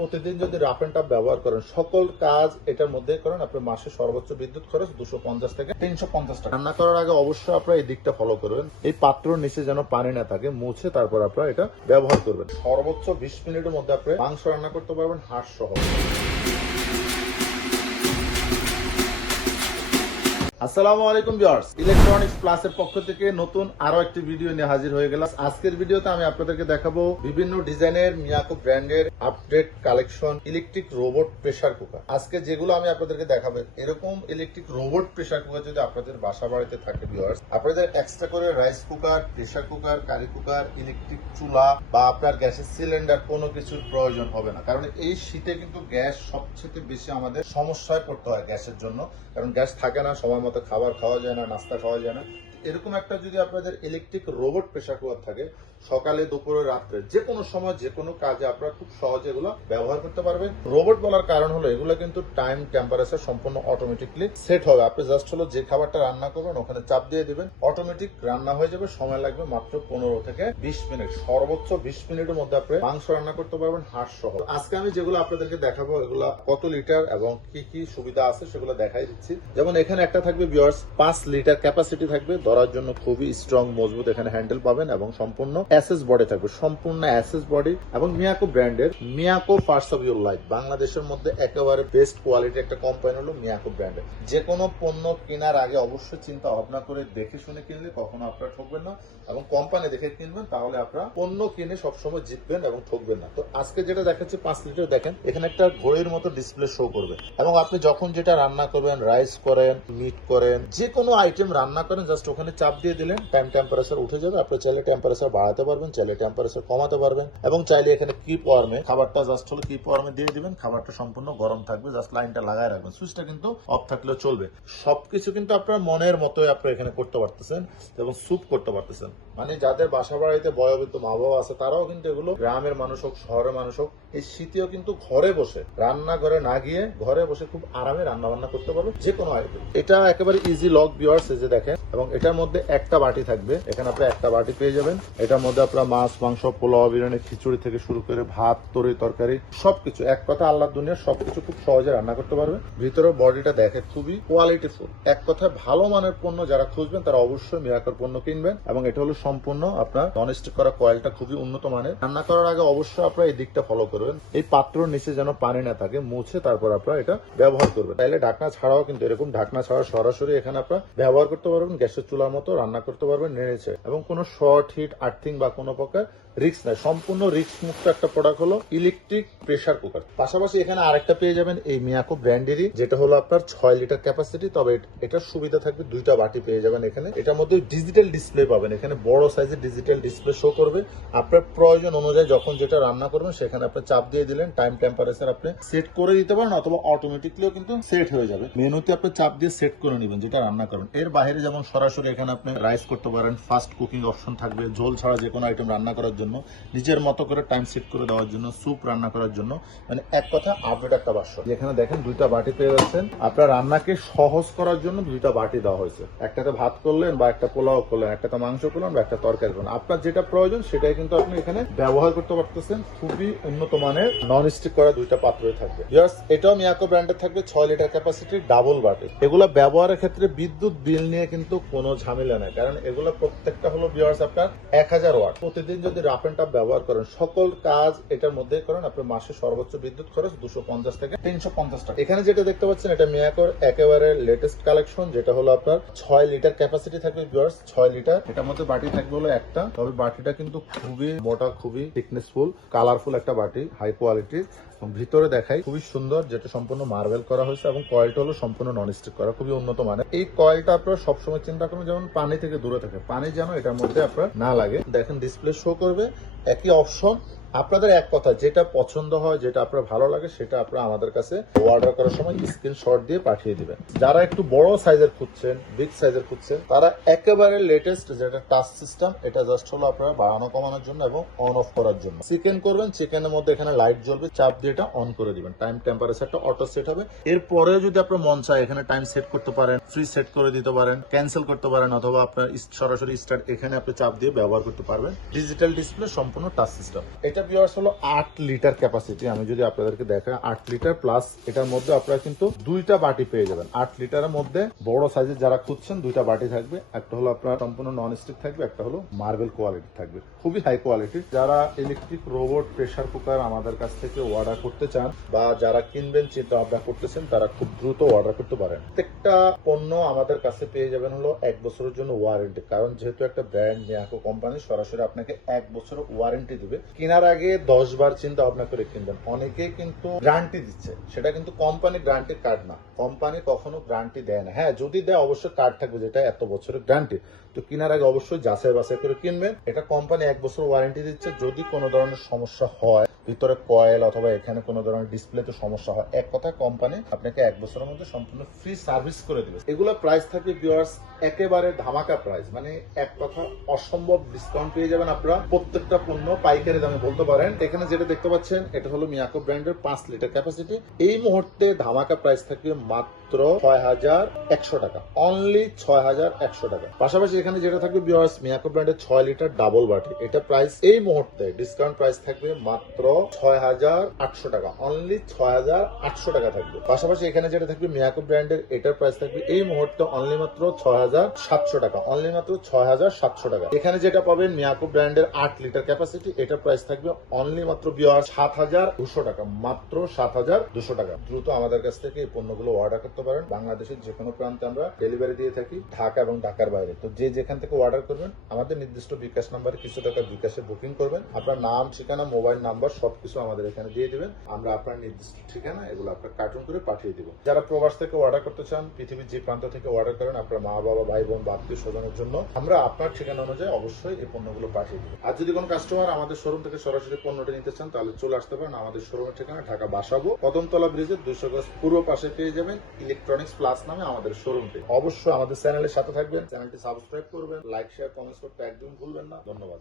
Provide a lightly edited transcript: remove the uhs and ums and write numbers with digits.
প্রতিদিন যদি rough and tough ব্যবহার করেন, সকল কাজ এটার মধ্যে করেন, আপনার মাসে সর্বোচ্চ বিদ্যুৎ খরচ 250 থেকে 350 টাকা। রান্না করার আগে অবশ্যই আপনারা এই দিকটা ফলো করবেন। এই পাত্রর নিচে যেন পানি না থাকে, মুছে তারপর আপনারা এটা ব্যবহার করবেন। সর্বোচ্চ 20 মিনিটের মধ্যে আপনি মাংস রান্না করতে পারবেন হাঁস সহ। আসসালামু আলাইকুম ভিউয়ার্স, ইলেকট্রনিক্স প্লাসের পক্ষ থেকে নতুন আরো একটি ভিডিও নিয়ে হাজির হয়ে গেলাম। আজকের ভিডিওতে আমি আপনাদেরকে দেখাবো বিভিন্ন ডিজাইনের মিয়াকো ব্র্যান্ডের update collection electric robot pressure cooker. আজকে যেগুলো আমি আপনাদেরকে দেখাবো, এরকম ইলেকট্রিক রোবট প্রেসার কুকার যদি আপনাদের বাসা বাড়িতে থাকে ভিউয়ার্স, আপনাদের এক্সট্রা করে rice cooker, pressure cooker, curry cooker, electric চুলা বা আপনার গ্যাসের সিলিন্ডার কোনো কিছুর প্রয়োজন হবে না। কারণ এই শীতে কিন্তু গ্যাস সবচেয়ে বেশি আমাদের সমস্যায় পড়তে হয় গ্যাসের জন্য। কারণ গ্যাস থাকে না, সময় মতো খাবার খাওয়া যায় না, নাস্তা খাওয়া যায় না। এরকম একটা যদি আপনাদের ইলেকট্রিক রোবট প্রেসার কুকার থাকে, সকালে দুপুরে রাত্রে যে কোনো সময় যে কোনো কাজে আপনারা খুব সহজে এগুলো ব্যবহার করতে পারবেন। রোবট বলার কারণ হলো এগুলো কিন্তু টাইম টেম্পারেচার সম্পূর্ণ অটোমেটিকলি সেট হবে। আপনি জাস্ট হলো যে খাবারটা রান্না করবেন ওখানে চাপ দিয়ে দিবেন, অটোমেটিক রান্না হয়ে যাবে। সময় লাগবে মাত্র 15 থেকে 20 মিনিট, সর্বোচ্চ 20 মিনিটের মধ্যে আপনি মাংস রান্না করতে পারবেন হাঁস সহ। আজকে আমি যেগুলো আপনাদেরকে দেখাবো এগুলা কত লিটার এবং কি কি সুবিধা আছে সেগুলো দেখাই দিচ্ছি। যেমন এখানে একটা থাকবে ভিউয়ার্স 5 লিটার ক্যাপাসিটি থাকবে, ধরার জন্য খুবই স্ট্রং মজবুত এখানে হ্যান্ডেল পাবেন এবং সম্পূর্ণ এসএস বডি থাকবে, সম্পূর্ণ এসএস বডি এবং মিয়াকো ব্র্যান্ডের Miyako parts of your life. বাংলাদেশের মধ্যে একেবারে বেস্ট কোয়ালিটি একটা কোম্পানি হলো মিয়াকো ব্র্যান্ডের। যে কোনো পণ্য কেনার আগে অবশ্যই চিন্তা ভাবনা করে দেখে শুনে কিনলে কখনো আপনারা ঠকবেন না, এবং কোম্পানি দেখে কিনবেন, তাহলে আপনারা পণ্য কিনে সবসময় জিতবেন এবং ঠকবেন না। তো আজকে যেটা দেখাচ্ছি 5 লিটার, দেখেন এখানে একটা ঘড়ির মতো ডিসপ্লে শো করবে এবং আপনি যখন যেটা রান্না করবেন, রাইস করেন, মিট করেন, যে কোনো আইটেম রান্না করেন, জাস্ট ওখানে চাপ দিয়ে দিলেন, টাইম টেম্পারেচার উঠে যাবে। আপনি চাইলে টেম্পারেচার বাড়াতে পারবেন, চাইলে টেম্পারেচার কমাতে পারবেন, এবং চাইলে এখানে কিপ ওয়ার্মে খাবারটা জাস্ট হলো কিপ ওয়ার্মে দিয়ে দিবেন। খাবারটা সম্পূর্ণ গরম থাকবে, জাস্ট লাইনটা লাগায় রাখবেন, সুইচটা কিন্তু অফ থাকলেও চলবে। সবকিছু কিন্তু আপনার মনের মতোই আপনি এখানে করতে পারতেছেন এবং স্যুপ করতে পারতেছেন। মানে যাদের বাসা বাড়িতে বয়োবৃদ্ধ মা বাবা আছে তারাও কিন্তু এগুলো, গ্রামের মানুষ হোক শহরের মানুষ হোক, এই শীতেও কিন্তু ঘরে বসে, রান্নাঘরে না গিয়ে ঘরে বসে খুব আরামে রান্না বান্না করতে পারবে যে কোনো আইটেম। এটা একেবারে ইজি লক ভিউয়ার্স, এই যে দেখেন, এবং এটার মধ্যে একটা বাটি থাকবে। এখানে আপনি একটা বাটি পেয়ে যাবেন। এটার মধ্যে আপনার মাছ, মাংস, পোলাও, বিরিয়ানি, খিচুড়ি থেকে শুরু করে ভাত, তরি তরকারি সবকিছু, এক কথা আল্লাহর দুনিয়ার সবকিছু খুব সহজে রান্না করতে পারবে। ভিতরে বডিটা দেখে খুবই কোয়ালিটিফুল। এক কথায় ভালো মানের পণ্য যারা খুঁজবেন তারা অবশ্যই মিরাকোর পণ্য কিনবেন। এবং এটা হলো সম্পূর্ণ আপনার ননস্টিক করা কয়েলটা খুবই উন্নত মানের। রান্না করার আগে অবশ্যই আপনারা এই দিকটা ফলো করবেন। এই পাত্রর নিচে যেন পানি না থাকে, মুছে তারপর আপনারা এটা ব্যবহার করবেন। তাইলে ঢাকনা ছাড়াও কিন্তু এরকম ঢাকনা ছাড়া সরাসরি এখানে আপনারা ব্যবহার করতে পারবেন। গ্যাসের চুলার মতো রান্না করতে পারবেন নেড়েছে, এবং কোনো শর্ট হিট, আর্থিং বা কোনো প্রকার রিস্ক নাই। সম্পূর্ণ রিস্ক মুক্ত একটা প্রোডাক্ট হলো ইলেকট্রিক প্রেসার কুকার। পাশাপাশি এখানে আরেকটা পেয়ে যাবেন এই মিয়াকো ব্র্যান্ডেরই, যেটা হলো আপনার 6 লিটার ক্যাপাসিটি। তবে এটার সুবিধা থাকবে, দুইটা বাটি পেয়ে যাবেন এখানে। এটার মধ্যে ডিজিটাল ডিসপ্লে পাবেন, এখানে বড় সাইজের ডিজিটাল ডিসপ্লে শো করবে। আপনার প্রয়োজন অনুযায়ী যখন যেটা রান্না করবেন সেখানে আপনি চাপ দিয়ে দিলেন, টাইম টেম্পারেচার আপনি সেট করে দিতে পারেন, অথবা অটোমেটিকলিও কিন্তু সেট হয়ে যাবে। মেনুতে আপনি চাপ দিয়ে সেট করে নেবেন যেটা রান্না করবেন। এর বাইরে যেমন সরাসরি এখানে আপনি রাইস করতে পারেন, ফাস্ট কুকিং অপশন থাকবে, ঝোল ছাড়া যে কোনো আইটেম রান্না করার জন্য, নিজের মতো করে টাইম সেট করে দেওয়ার জন্য, স্যুপ রান্না করার জন্য, মানে এক কথা আপডেট একটা বাক্স। যেখানে দেখেন দুইটা বাটি পেয়ে যাচ্ছেন। আপনার রান্নাকে সহজ করার জন্য দুইটা বাটি দেওয়া হয়েছে। একটাতে ভাত করলেন বা একটা পোলাও করলেন, একটাতে মাংস করলেন বা একটা তরকারি করলেন, আপনার যেটা প্রয়োজন সেটাই কিন্তু আপনি এখানে ব্যবহার করতে পারতেছেন। খুবই উন্নত মানের নন স্টিক করা দুইটা পাত্রই থাকবে। এটাও মিয়াকো ব্র্যান্ডের থাকবে, 6 লিটার ক্যাপাসিটি, ডাবল বাটি। এগুলো ব্যবহারের ক্ষেত্রে বিদ্যুৎ বিল নিয়ে কিন্তু কোনো ঝামেলা নাই, কারণ এগুলো প্রত্যেকটা হলো ভিউয়ার্স আপনার 1000 ওয়াট। প্রতিদিন যদি রাফ এন্ড টাফ ব্যবহার করেন, সকল কাজ এটার মধ্যে করেন, আপনার মাসে সর্বোচ্চ বিদ্যুৎ খরচ 250 থেকে 350 টাকা। এখানে যেটা দেখতে পাচ্ছেন এটা মিয়াকোর একেবারে লেটেস্ট কালেকশন, যেটা হলো আপনার 6 লিটার ক্যাপাসিটি থাকবে ভিউয়ার্স, 6 লিটার। এটার মধ্যে বাটি থাকবে হলো একটা, তবে বাটিটা কিন্তু খুবই মোটা, খুবই থিকনেসফুল, কালারফুল একটা বাটি, হাই কোয়ালিটির। ভিতরে দেখাই খুবই সুন্দর, যেটা সম্পূর্ণ মার্বেল করা হয়েছে, এবং কয়েলটা হলো সম্পূর্ণ ননস্টিক করা, খুবই উন্নত মানের। এই কয়েলটা আপনারা সবসময় চিন্তা করুন যেমন পানি থেকে দূরে থাকে, পানি যেন এটার মধ্যে আপনার না লাগে। দেখেন ডিসপ্লে শো করবে, একই অপশন। আপনাদের এক কথা যেটা পছন্দ হয়, যেটা আপনার ভালো লাগে, সেটা আপনারা আমাদের কাছে অর্ডার করার সময় স্ক্রিনশট দিয়ে পাঠিয়ে দিবেন। যারা একটু বড় সাইজের খুঁজছেন, বিগ সাইজের খুঁজছেন, তারা একেবারে লেটেস্ট যেটা টাচ সিস্টেম, এটা জাস্ট হলো আপনারা বাড়ানো কমানোর জন্য এবং অন অফ করার জন্য। চিকেন করবেন, চিকেনের মধ্যে এখানে লাইট জ্বলবে, চাপ দিয়ে এটা অন করে দিবেন, টাইম টেম্পারেচারটা অটো সেট হবে। এরপরে যদি আপনার মন চায় এখানে টাইম সেট করতে পারেন, সুইচ সেট করে দিতে পারেন, ক্যান্সেল করতে পারেন, অথবা আপনার সরাসরি স্টার্ট এখানে আপনি চাপ দিয়ে ব্যবহার করতে পারবেন। ডিজিটাল ডিসপ্লে, সম্পূর্ণ টাচ সিস্টেম। এটা এটা ভিউয়ার্স হলো 8 লিটার ক্যাপাসিটি। আমি যদি আপনাদেরকে দেখাই 8 লিটার প্লাস এটার মধ্যে আপনারা কিন্তু দুইটা বাটি পেয়ে যাবেন। 8 লিটারের মধ্যে বড় সাইজের যারা খুঁজছেন দুইটা বাটি থাকবে, একটা হলো আপনার সম্পূর্ণ নন স্টিক থাকবে, একটা হলো মার্বেল কোয়ালিটি থাকবে, খুবই হাই কোয়ালিটি। যারা ইলেকট্রিক রোবট প্রেসার কুকার আমাদের কাছ থেকে অর্ডার করতে চান বা যারা কিনবেন চিন্তা ভাবনা করতেছেন তারা খুব দ্রুত অর্ডার করতে পারেন। প্রত্যেকটা পণ্য আমাদের কাছে পেয়ে যাবেন হলো 1 বছরের জন্য ওয়ারেন্টি, কারণ যেহেতু একটা ব্র্যান্ড মিয়াকো কোম্পানি সরাসরি আপনাকে 1 বছরের ওয়ারেন্টি দিবে। কেনার আগে 10 বার চিন্তা ভাবনা করে কিনবেন। অনেকে কিন্তু গ্যারান্টি দিচ্ছে, সেটা কিন্তু কোম্পানি গ্যারান্টি কার্ড না, কোম্পানি কখনো গ্যারান্টি দেয় না। হ্যাঁ যদি দেয় অবশ্যই কার্ড থাকবে যেটা এত বছরের গ্যারান্টি, তো কেনার আগে অবশ্যই যাচাই বাছাই করে কিনবেন। এটা কোম্পানি 1 বছর ওয়ারেন্টি দিচ্ছে। যদি কোনো ধরনের সমস্যা হয়, ভিতরে কয়েল অথবা এখানে কোনো ধরনের ডিসপ্লেতে সমস্যা হয়, এক কথা কোম্পানি আপনাকে 1 বছরের মধ্যে সম্পূর্ণ ফ্রি সার্ভিস করে দিবে। এগুলো প্রাইস থাকবে ভিউয়ার্স একেবারে ধামাকা প্রাইস, মানে এক কথা অসম্ভব ডিসকাউন্ট পেয়ে যাবেন আপনারা। প্রত্যেকটা পণ্য পাইকারি দামে বলতে পারেন। এখানে যেটা দেখতে পাচ্ছেন এটা হলো মিয়াকো ব্র্যান্ডের 5 লিটার ক্যাপাসিটি। এই মুহূর্তে ধামাকা প্রাইস থাকবে মাত্র 6100 টাকা, অনলি 6100 টাকা। পাশাপাশি এখানে যেটা থাকবে ভিউয়ার্স মিয়াকো ব্র্যান্ডের 6 লিটার ডাবল বাটি, এটা প্রাইস এই মুহূর্তে ডিসকাউন্ট প্রাইস থাকবে মাত্র 6800 টাকা, অনলি 6800 টাকা থাকবে। পাশাপাশি এখানে যেটা থাকবে মিয়াকো ব্র্যান্ডের এটার প্রাইস থাকবে এই মুহূর্তে অনলি মাত্র 6700 টাকা, অনলি মাত্র 6700 টাকা। এখানে যেটা পাবেন মিয়াকো ব্র্যান্ডের 8 লিটার ক্যাপাসিটি, এটার প্রাইস থাকবে অনলি মাত্র ভিউয়ার্স 7200 টাকা, মাত্র 7200 টাকা। দ্রুত আমাদের কাছ থেকে এই পণ্যগুলো অর্ডার করতে পারেন। বাংলাদেশের যে কোনো প্রান্তে আমরা ডেলিভারি দিয়ে থাকি, ঢাকা এবং ঢাকার বাইরে। তো যে যেখান থেকে অর্ডার করবেন আমাদের নির্দিষ্ট বিকাশ নাম্বারে কিছু টাকা বিকাশে বুকিং করবেন, আপনার নাম, ঠিকানা, মোবাইল নাম্বার সবকিছু আমাদের এখানে দিয়ে দিবেন। আমরা আপনার নির্দিষ্ট ঠিকানা এগুলো আপনার কার্টুন করে পাঠিয়ে দিব। যারা প্রবাস থেকে অর্ডার করতে চান, পৃথিবীর যে প্রান্ত থেকে অর্ডার করেন, আপনার মা বাবা, ভাই বোন বা আত্মীয় স্বজনের জন্য আমরা আপনার ঠিকানা অনুযায়ী অবশ্যই এই পণ্যগুলো পাঠিয়ে দিব। আর যদি কোনো কাস্টমার আমাদের শোরুম থেকে সরাসরি পণ্যটা নিতে চান তাহলে চলে আসতে পারেন। আমাদের শোরুমের ঠিকানা ঢাকা বাসাবো, কদমতলা ব্রিজের 200 গজ পূর্ব পাশে পেয়ে যাবেন ইলেকট্রনিক্স প্লাস নামে আমাদের শোরুমটি। অবশ্যই আমাদের চ্যানেলের সাথে থাকবেন, চ্যানেলটি সাবস্ক্রাইব করবেন, লাইক, শেয়ার, কমেন্টস করতে একদম ভুলবেন না। ধন্যবাদ।